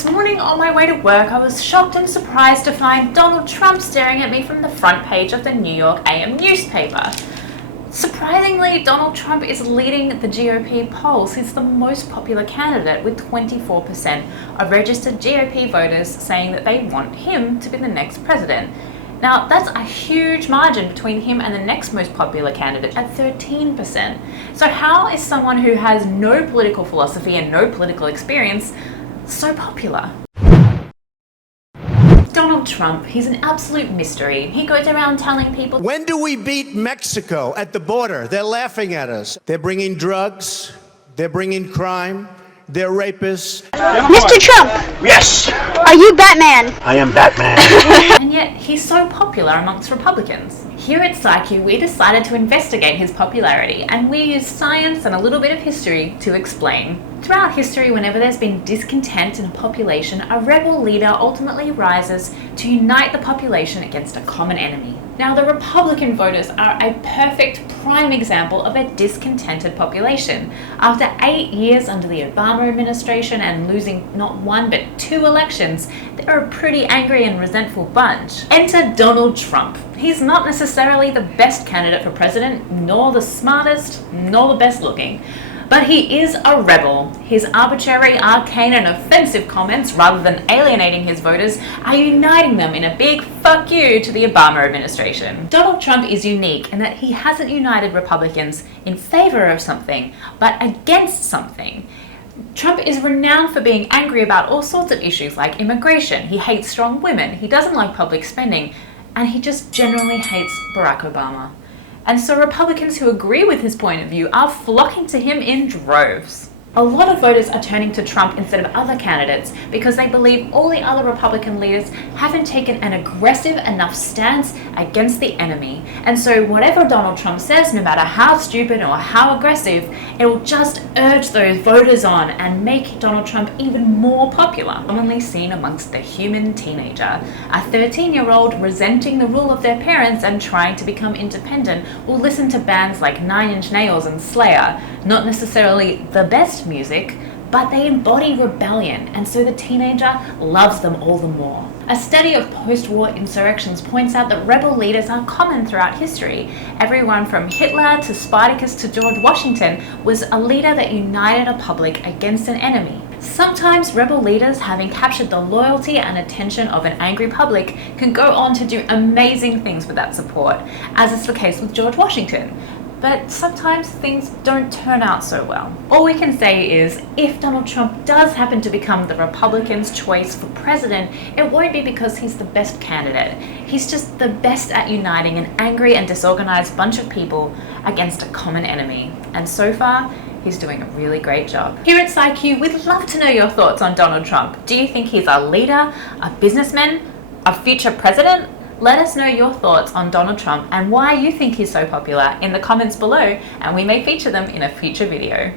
This morning on my way to work, I was shocked and surprised to find Donald Trump staring at me from the front page of the New York AM newspaper. Surprisingly, Donald Trump is leading the GOP polls. He's the most popular candidate, with 24% of registered GOP voters saying that they want him to be the next president. Now, that's a huge margin between him and the next most popular candidate at 13%. So how is someone who has no political philosophy and no political experience so popular? Donald Trump, he's an absolute mystery. He goes around telling people, when do we beat Mexico at the border? They're laughing at us. They're bringing drugs. They're bringing crime. They're rapists. Mr. Trump! Yes! Are you Batman? I am Batman. And yet he's so popular amongst Republicans. Here at ScIQ, we decided to investigate his popularity, and we used science and a little bit of history to explain. Throughout history, whenever there's been discontent in a population, a rebel leader ultimately rises to unite the population against a common enemy. Now, the Republican voters are a perfect prime example of a discontented population. After 8 years under the Obama administration and losing not one but 2 elections, they're a pretty angry and resentful bunch. Enter Donald Trump. He's not necessarily the best candidate for president, nor the smartest, nor the best looking. But he is a rebel. His arbitrary, arcane and offensive comments, rather than alienating his voters, are uniting them in a big fuck you to the Obama administration. Donald Trump is unique in that he hasn't united Republicans in favor of something, but against something. Trump is renowned for being angry about all sorts of issues like immigration. He hates strong women, he doesn't like public spending, and he just generally hates Barack Obama. And so Republicans who agree with his point of view are flocking to him in droves. A lot of voters are turning to Trump instead of other candidates because they believe all the other Republican leaders haven't taken an aggressive enough stance against the enemy. And so whatever Donald Trump says, no matter how stupid or how aggressive, it will just urge those voters on and make Donald Trump even more popular. Commonly seen amongst the human teenager. A 13-year-old resenting the rule of their parents and trying to become independent will listen to bands like 9 Inch Nails and Slayer, not necessarily the best music, but they embody rebellion, and so the teenager loves them all the more. A study of post-war insurrections points out that rebel leaders are common throughout history. Everyone from Hitler to Sparticus to George Washington was a leader that united a public against an enemy. Sometimes rebel leaders, having captured the loyalty and attention of an angry public, can go on to do amazing things with that support, as is the case with George Washington. But sometimes things don't turn out so well. All we can say is, if Donald Trump does happen to become the Republicans' choice for president, it won't be because he's the best candidate. He's just the best at uniting an angry and disorganized bunch of people against a common enemy. And so far, he's doing a really great job. Here at ScIQ, we'd love to know your thoughts on Donald Trump. Do you think he's a leader, a businessman, a future president? Let us know your thoughts on Donald Trump and why you think he's so popular in the comments below, and we may feature them in a future video.